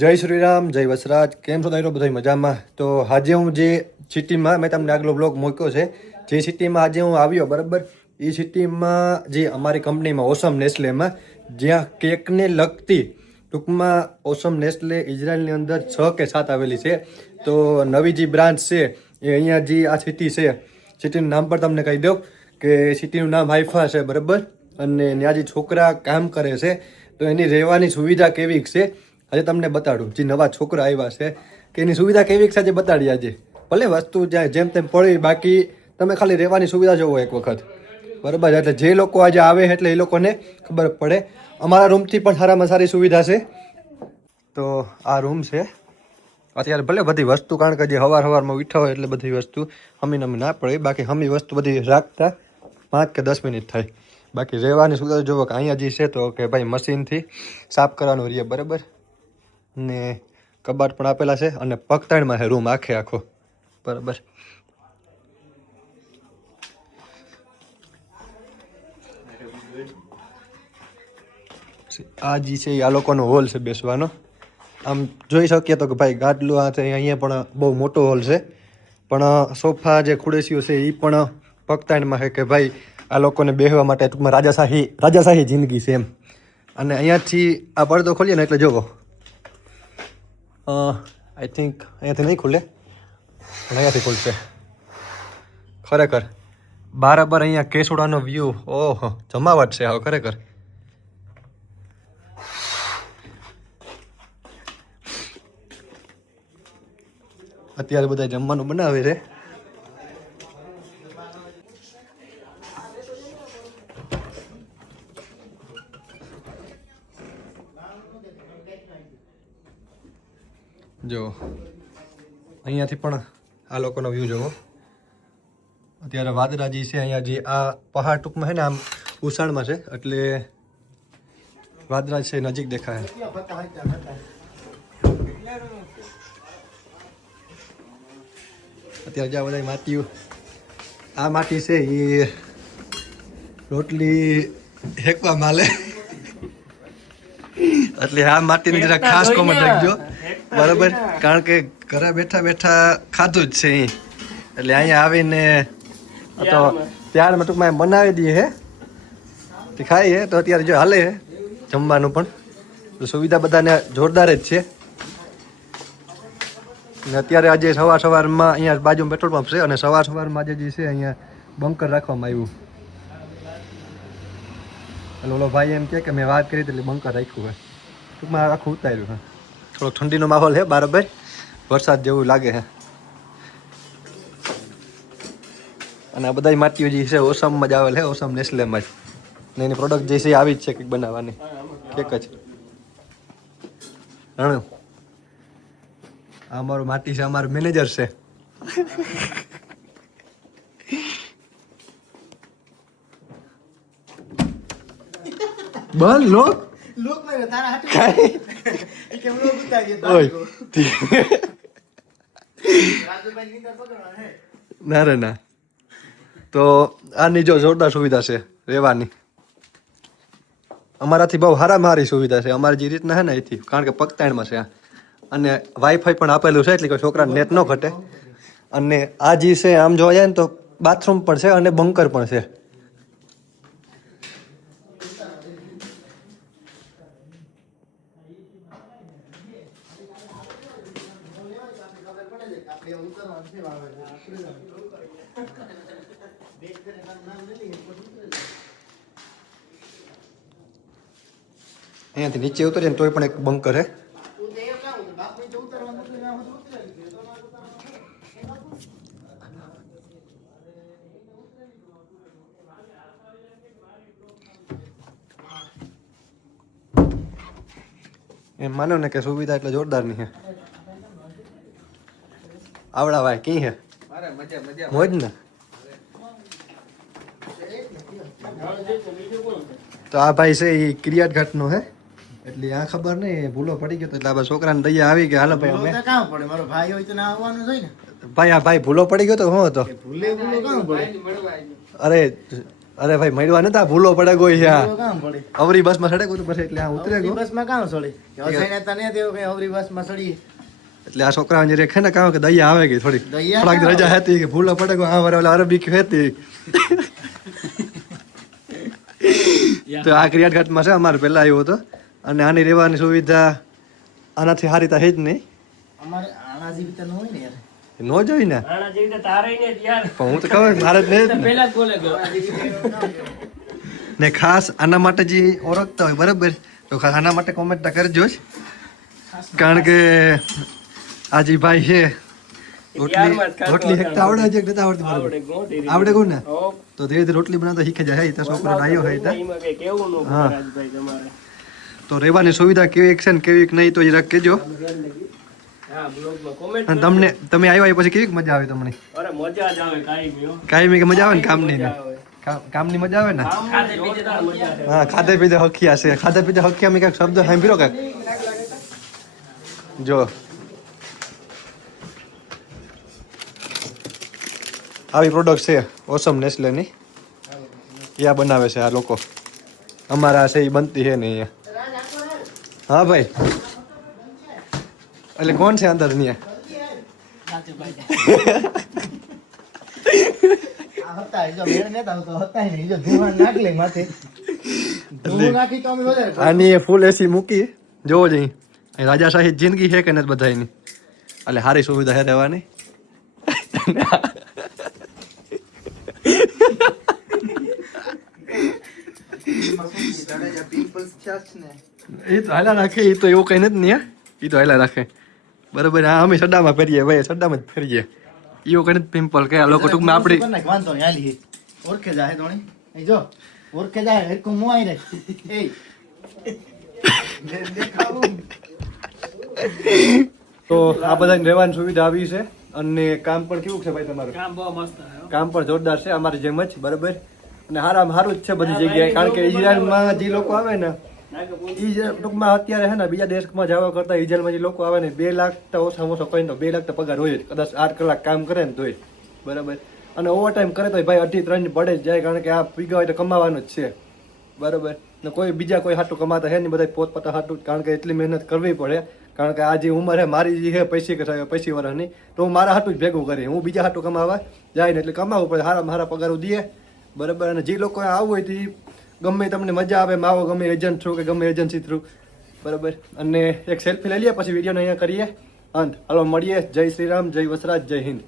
જય શ્રી રામ, જય વસરાજ. કેમ છો દાયરો? બધા મજામાં? તો આજે હું જે સિટીમાં મેં તમને આગલો બ્લોગ મૂક્યો છે, જે સિટીમાં આજે હું આવ્યો બરાબર, એ સિટીમાં જે અમારી કંપનીમાં ઓસમ નેસ્લેમાં જ્યાં કેકને લગતી ટૂંકમાં ઓસમ નેસ્લે ઇઝરાયલની અંદર 6 કે 7 આવેલી છે. તો નવી જે બ્રાન્ચ છે એ અહીંયા જે આ સિટી છે, સિટીનું નામ પણ તમને કહી દઉં કે સિટીનું નામ હાઈફા છે બરાબર. અને ત્યાં જે છોકરા કામ કરે છે તો એની રહેવાની સુવિધા કેવી છે આજે તમને બતાડું. જે નવા છોકરા આવ્યા છે કે એની સુવિધા કેવી છે આજે બતાડી. આજે ભલે વસ્તુ જાય જેમ તેમ પડી, બાકી તમે ખાલી રહેવાની સુવિધા જોવો એક વખત બરાબર. એટલે જે લોકો આજે આવે એટલે એ લોકોને ખબર પડે. અમારા રૂમથી પણ સારામાં સારી સુવિધા છે. તો આ રૂમ છે અત્યારે. ભલે બધી વસ્તુ, કારણ કે જે સવારમાં ઉઠ્યા હોય એટલે બધી વસ્તુ હમી ના પડે, બાકી હમી વસ્તુ બધી રાખતા 5 કે 10 મિનિટ થાય. બાકી રહેવાની સુવિધા જોવો કે અહીંયા જે છે તો કે ભાઈ મશીનથી સાફ કરવાનું રહીએ બરાબર. ને કબાટ પણ આપેલા છે અને પગતાણમાં છે રૂમ આખે આખો બરાબર. આ જે છે આ લોકોનો હોલ છે બેસવાનો. આમ જોઈ શકીએ તો કે ભાઈ ગાડલું આ છે, અહીંયા પણ બહુ મોટો હોલ છે. પણ સોફા જે ખુડેસીઓ છે એ પણ પગતાણમાં છે કે ભાઈ આ લોકોને બેસવા માટે ટૂંકમાં રાજાશાહી જિંદગી છે એમ. અને અહીંયાથી આ પડદો ખોલીએ ને એટલે જોવો, આઈ થિંક અહીંયાથી નહીં ખુલે પણ અહીંયાથી ખુલશે. ખરેખર બરાબર અહીંયા કેસુડાનો વ્યૂ, ઓહો જમાવટ છે હવે ખરેખર. અત્યારે બધા જમવાનું બનાવે છે. જો અહીંયાથી પણ આ લોકોનો વ્યૂ જોવો. અત્યારે વાદળા જે છે અહીંયા, જે આ પહાડ ટૂંકમાં છે ને આમ ઉસાણમાં છે એટલે વાદળા છે નજીક દેખાય. અત્યારે જ્યાં બધા માટીઓ, આ માટી છે એ રોટલી હેકવા માલે એટલે આ માટીની જરા ખાસ કોમેન્ટ રાખજો બરાબર. કારણ કે ઘરે બેઠા બેઠા ખાધું જ છે અહીં, એટલે અહીંયા આવીને તો ત્યારમાં ટૂંકમાં બનાવી દઈએ હે તે ખાઈએ. તો અત્યારે જો હાલે હે જમવાનું પણ, તો સુવિધા બધાને જોરદાર જ છે. ને અત્યારે આજે સવારમાં અહીંયા બાજુમાં પેટ્રોલ પંપ છે અને સવારમાં આજે જે છે અહીંયા બંકર રાખવામાં આવ્યું. એટલે ઓલો ભાઈ એમ કે મેં વાત કરી એટલે બંકર રાખ્યું હોય. ટૂંકમાં આખું ઉતાર્યું છે. થોડો ઠંડીનો માહોલ છે બરાબર, વરસાદ જેવું લાગે છે. અને આ બધા માટીઓ જે છે ઓસમમાં જ આવેલ છે, ઓસમ નેસ્લેમાં જ. ને એની પ્રોડક્ટ જે છે આવી જ છે કંઈક બનાવવાની કેક જ. રણુ આ અમારું માટી છે, અમારું મેનેજર છે. બોલ લોક મારે તારા હાથ કે હું લોક ઉતારી દે. ઓય રાજુભાઈ નીંદર પકડવા હે ના રે ના. તો આની જો જોરદાર સુવિધા છે રહેવાની. અમારાથી બહુ હારામારી સુવિધા છે. અમારી જે રીતના છે ને એથી, કારણ કે પગતાણમાં છે અને વાઈફાઈ પણ આપેલું છે એટલે કે છોકરાને નેટ ન ઘટે. અને આ જે છે આમ જોવા જાય ને તો બાથરૂમ પણ છે અને બંકર પણ છે. અહીંયાથી નીચે ઉતરીએ ને તોય પણ એક બંકર છે. એમ માનો ને કે સુવિધા એટલે જોરદાર ની છે. આવડા ભાઈ કી હે મોજ ને. તો આ ભાઈ છે એ કિરિયાત ઘાટ નો હે, એટલે આ ખબર નહીં ભૂલો પડી ગયો એટલે આ છોકરાને દયા આવી કે હાલો ભાઈ અમે કામ પડે. મારો ભાઈ હોય તો ના આવવાનું જોઈએ ને ભાઈ. આ ભાઈ ભૂલો પડી ગયો તો હું હતો ભૂલે કામ પડે. અરે અરે ભાઈ મળવા નતા ભૂલો પડે ગયો તો યા કામ પડે અવરી બસમાં ચડે ગયો પછી એટલે આ ઉતરે ગયો બસમાં કામ સડી હસાઈને તને દેવો કે અવરી બસમાં સડી એટલે આ છોકરા જે રેખે ને કામ કે દયા આવે ગઈ થોડી દયા થોડાક ના રજા હતી કે ભૂલો પડે ગયો આ વાર ઓલા અરબી હતી તો આ ક્રિયાટ ઘાટમાં છે અમારે પહેલા આવ્યો હતો અને આની રહેવાની સુવિધા આનાથી સારી તો છે જ નહીં અમારે આના જેવી તો ન હોય ને યાર નો જોઈ ને આના જેવી તો તારે ને યાર પણ હું તો ખબર મારે જ નહીં જ ને. પેલા જ બોલે ગયો ને ખાસ આના માટે જે ઓળખતા હોય બરાબર તો ખાસ આના માટે કોમેન્ટ કરજો જ કારણ કે આ જે ભાઈ છે રોટલી હેકતા આવડે છે કે નથી આવડતી બરાબર આવડે કોણ ને તો ધીરે ધીરે રોટલી બનાવતા શીખે જાય તો છોકરો આવ્યો હોય તો એમાં કઈ કેવું નો હા. રાજભાઈ તમારે તો રહેવાની સુવિધા કેવી છે ને કેવી નહીં તો એ રાખ કેજો હા બ્લોગમાં કોમેન્ટ અને તમને તમે આવ્યા પછી કેવી મજા આવે તમને અરે મજા જ આવે કાઈ કાયમી કે મજા આવે ને કામની ને કામની મજા આવે ને ખાધે પીધે તો મજા આવે હા ખાધે પીધે હખિયા છે ખાધે પીધે હખિયા મેં કાંઈક શબ્દ સાંભળ્યો કાંઈક જો આવી પ્રોડક્ટ છે ઓસમ નેસ્લેની યા બનાવે છે આ લોકો અમારા છે એ બનતી છે ને અહીંયા હા ભાઈ એટલે કોણ છે અંદર ત્યાં આ હતા જો મેળ નતા આવતો હતા નહીં જો ધુમાડ નાખ લે માથે ધુમાડ નાખી તો અમે વધારે આની એ ફૂલ એસી મૂકી જોવો જ અહીં રાજાશાહી જિંદગી છે કે નથી બધાની એટલે સારી સુવિધા છે રહેવાની એ તો હાલા રાખે એ તો એવું કઈ નથી ને એ તો હાલા રાખે બરોબર હા અમે સડામાં ફરીએ ભાઈ સડામાં જ ફરીએ એવું કઈ નથી પિમ્પલ કે આ લોકો ટૂંકમાં આપણી વાંધો નહીં હાલી ઓળખે જાય ધોણી અહીં જો ઓળખે જાય હરકું મોય રે એ તો આ બધાની રહેવાની સુવિધા આવી છે અને કામ પણ કેવું છે ભાઈ તમારું કામ બહુ મસ્ત છે કામ પણ જોરદાર છે અમારી જેમ જ બરાબર અને હારામાં સારું જ છે બધી જગ્યાએ કારણ કે ઇઝરાયલમાં જે લોકો આવે ને ઈ જે ટૂંકમાં અત્યારે છે ને બીજા દેશમાં જવા કરતા ઇઝરાયલમાં જે લોકો આવે ને 2 લાખ તો ઓછામાં ઓછો કઈ તો 2 લાખ તો પગાર હોય જ કદાચ 8 કલાક કામ કરે ને તોય બરાબર અને ઓવર ટાઈમ કરે તો ભાઈ 2.5-3 પડે જ જાય કારણ કે આ પીગા હોય તો કમાવાનું જ છે બરાબર ને કોઈ બીજા કોઈ હાટું કમાતા છે નહીં બધા પોતપોતા હાટું કારણ કે એટલી મહેનત કરવી પડે કારણ કે આ જે ઉંમર છે મારી જે છે પૈસી વર્ષની તો હું મારા હાટું જ ભેગું કરી હું બીજા હાટું કમાવા જાય ને એટલે કમાવું પડે હારા પગારો દે બરાબર અને જે લોકો આવવું હોય તે ગમે તમને મજા આવે માવો ગમે એજન્ટ થ્રુ કે ગમે એજન્સી થ્રુ બરાબર અને એક સેલ્ફી લઈ લઈએ પછી વિડીયોને અહીંયા કરીએ અંત હાલો મળીએ જય શ્રી રામ જય વસરાજ જય હિન્દ